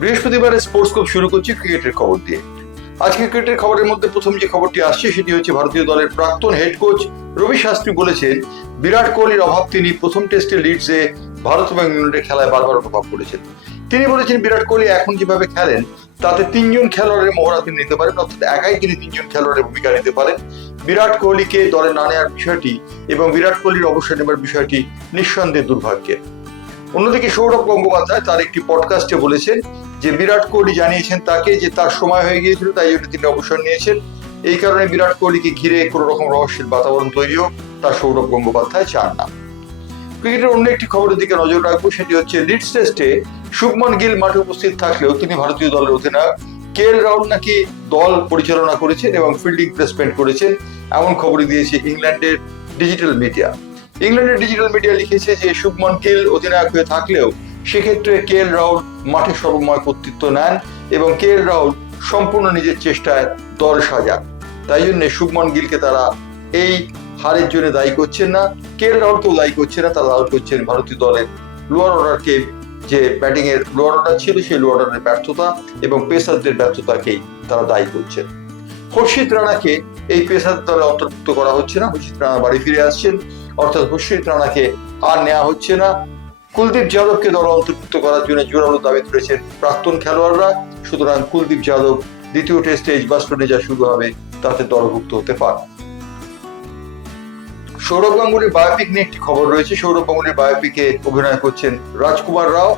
বৃহস্পতিবারে sports scope শুরু করছি ক্রিকেটের খবর দিয়ে। আজকে ক্রিকেটের খবরের মধ্যে প্রথম যে খবরটি আসছে সেটি হচ্ছে ভারতীয় দলের প্রাক্তন হেড কোচ রবি শাস্ত্রী বলেছেন, বিরাট কোহলির অভাব তিনি প্রথম টেস্টে লিডসে ভারত এবং ইংল্যান্ডের খেলায় বারবার অনুভব করেছেন। তিনি বলেছেন, বিরাট কোহলি এখন যেভাবে খেলেন তাতে তিনজন খেলোয়াড়ের মহড়া তিনি নিতে পারেন, অর্থাৎ একাই তিনি তিনজন খেলোয়াড়ের ভূমিকা নিতে পারেন। বিরাট কোহলিকে দলে না নেওয়ার বিষয়টি এবং বিরাট কোহলির অবসর নেবার বিষয়টি নিঃসন্দেহে দুর্ভাগ্যের। অন্যদিকে সৌরভ গঙ্গোপাধ্যায় তার একটি পডকাস্টে বলেছেন যে বিরাট কোহলি জানিয়েছেন তাকে যে তার সময় হয়ে গিয়েছিল, তাই জন্য তিনি অবসর নিয়েছেন। এই কারণে বিরাট কোহলিকে ঘিরে কোনো রকম রহস্যের বাতাবরণ তৈরি হোক তা সৌরভ গঙ্গোপাধ্যায় চান না। ক্রিকেটের অন্য একটি খবরের দিকে নজর রাখবো, সেটি হচ্ছে লিডস টেস্টে শুভমন গিল মাঠে উপস্থিত থাকলেও তিনি ভারতীয় দলের অধিনায়ক। কেএল রাহুল নাকি দল পরিচালনা করেছেন এবং ফিল্ডিং প্লেসমেন্ট করেছেন, এমন খবরই দিয়েছে ইংল্যান্ডের ডিজিটাল মিডিয়া। ইংল্যান্ডের ডিজিটাল মিডিয়া লিখেছে যে শুভমন গিল অধিনায়ক হয়ে থাকলেও সেক্ষেত্রে কেএল রাহুল মাঠে সর্বময় কর্তৃত্ব নেন এবং কেএল রাহুল সম্পূর্ণ নিজের চেষ্টায় দল সাজান। তাই জন্য শুভমন গিলকে তারা এই হারের জন্য দায়ী করছেন না, কেএল রাহুলকেও দায়ী করছে না, তারা দায়ী করছেন ভারতীয় দলের লোয়ার অর্ডারকে, যে ব্যাটিং এর লোয়ার অর্ডার ছিল সেই লোয়ার অর্ডারের ব্যর্থতা এবং পেসারদের ব্যর্থতাকেই তারা দায়ী করছেন। হর্ষিত রানাকে এই পেসার দলে অন্তর্ভুক্ত করা হচ্ছে না, হর্ষিত রানা বাড়ি ফিরে আসছেন, অর্থাৎ হর্ষিত রানাকে আর নেওয়া হচ্ছে না। কুলদীপ যাদবকে দলে অন্তর্ভুক্ত করার জন্য জোরালো দাবি তুলেছেন প্রাক্তন খেলোয়াড়রা, সুতরাং কুলদীপ যাদব দ্বিতীয় টেস্টে এজবাস্টনে যা শুরু হবে তাতে দলভুক্ত হতে পারে। সৌরভ গাঙ্গুলির বায়োপিক নিয়ে একটি খবর রয়েছে। সৌরভ গাঙ্গুলির বায়োপিকে অভিনয় করছেন রাজকুমার রাও।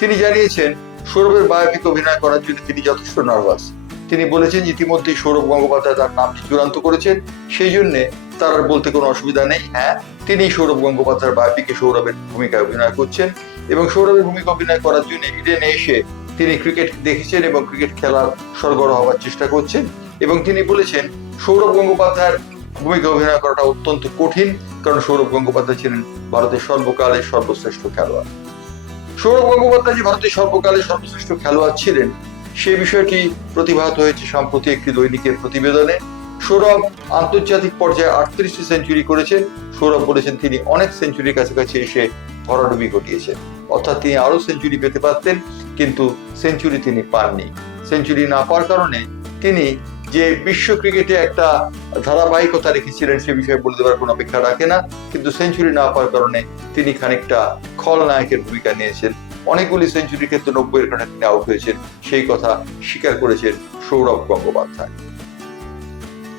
তিনি জানিয়েছেন সৌরভের বায়োপিক অভিনয় করার জন্য তিনি যথেষ্ট নার্ভাস। তিনি বলেছেন ইতিমধ্যেই সৌরভ গঙ্গোপাধ্যায় তার নামটি চূড়ান্ত করেছেন, সেই জন্য তার আর বলতে কোনো অসুবিধা নেই। হ্যাঁ, তিনি সৌরভ গঙ্গোপাধ্যায়ের বায়োপিকে সৌরভের ভূমিকায় অভিনয় করছেন এবং সৌরভের ভূমিকা অভিনয় করার জন্য ইডেনে এসে তিনি ক্রিকেট দেখেছেন এবং ক্রিকেট খেলার সরগরম হওয়ার চেষ্টা করছেন এবং তিনি বলেছেন সৌরভ গঙ্গোপাধ্যায়ের ভূমিকা অভিনয় করাটা অত্যন্ত কঠিন, কারণ সৌরভ গঙ্গোপাধ্যায় ছিলেন ভারতের সর্বকালের সর্বশ্রেষ্ঠ খেলোয়াড়। সৌরভ গঙ্গোপাধ্যায় যে ভারতের সর্বকালের সর্বশ্রেষ্ঠ খেলোয়াড় ছিলেন সেই বিষয়টি প্রতিভাত হয়েছে সম্প্রতি একটি দৈনিকের প্রতিবেদনে। সৌরভ আন্তর্জাতিক পর্যায়ে 38টি সেঞ্চুরি করেছেন। সৌরভ বলেছেন তিনি অনেক সেঞ্চুরির কাছাকাছি এসে ভরাডুবি ঘটিয়েছেন, অর্থাৎ তিনি আরো সেঞ্চুরি পেতে পারতেন কিন্তু সেঞ্চুরি তিনি পাননি। সেঞ্চুরি না পাওয়ার কারণে তিনি যে বিশ্ব ক্রিকেটে একটা ধারাবাহিকতা রেখেছিলেন সে বিষয়ে বলে দেওয়ার কোনো অপেক্ষা রাখে না, কিন্তু সেঞ্চুরি না পাওয়ার কারণে তিনি খানিকটা খলনায়কের ভূমিকা নিয়েছেন। অনেকগুলি সেঞ্চুরির ক্ষেত্রে 90-এর কারণে তিনি আউট হয়েছেন, সেই কথা স্বীকার করেছেন সৌরভ গঙ্গোপাধ্যায়।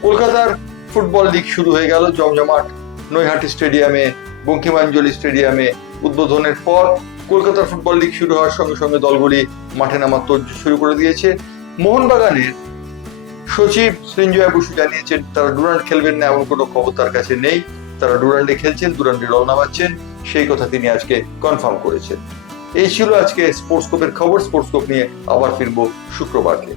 কলকাতার ফুটবল লিগ শুরু হয়ে গেল জমজমাট নৈহাটি স্টেডিয়ামে, বঙ্কিমাঞ্জলি স্টেডিয়ামে উদ্বোধনের পর কলকাতার ফুটবল লিগ শুরু হওয়ার সঙ্গে সঙ্গে দলগুলি মাঠে নামার তোড়জোড় শুরু করে দিয়েছে। মোহনবাগানের সচিব সৃঞ্জয় বসু জানিয়েছেন তারা ডুরান্ড খেলবেন না, এমন কোনো খবর তার কাছে নেই। তারা ডুরান্ডে খেলছেন, ডুরান্ডে দল নামাচ্ছেন, সেই কথা তিনি আজকে কনফার্ম করেছেন। এই ছিল আজকে স্পোর্টস স্কোপের খবর। স্পোর্টস স্কোপ নিয়ে আবার ফিরবো শুক্রবারকে।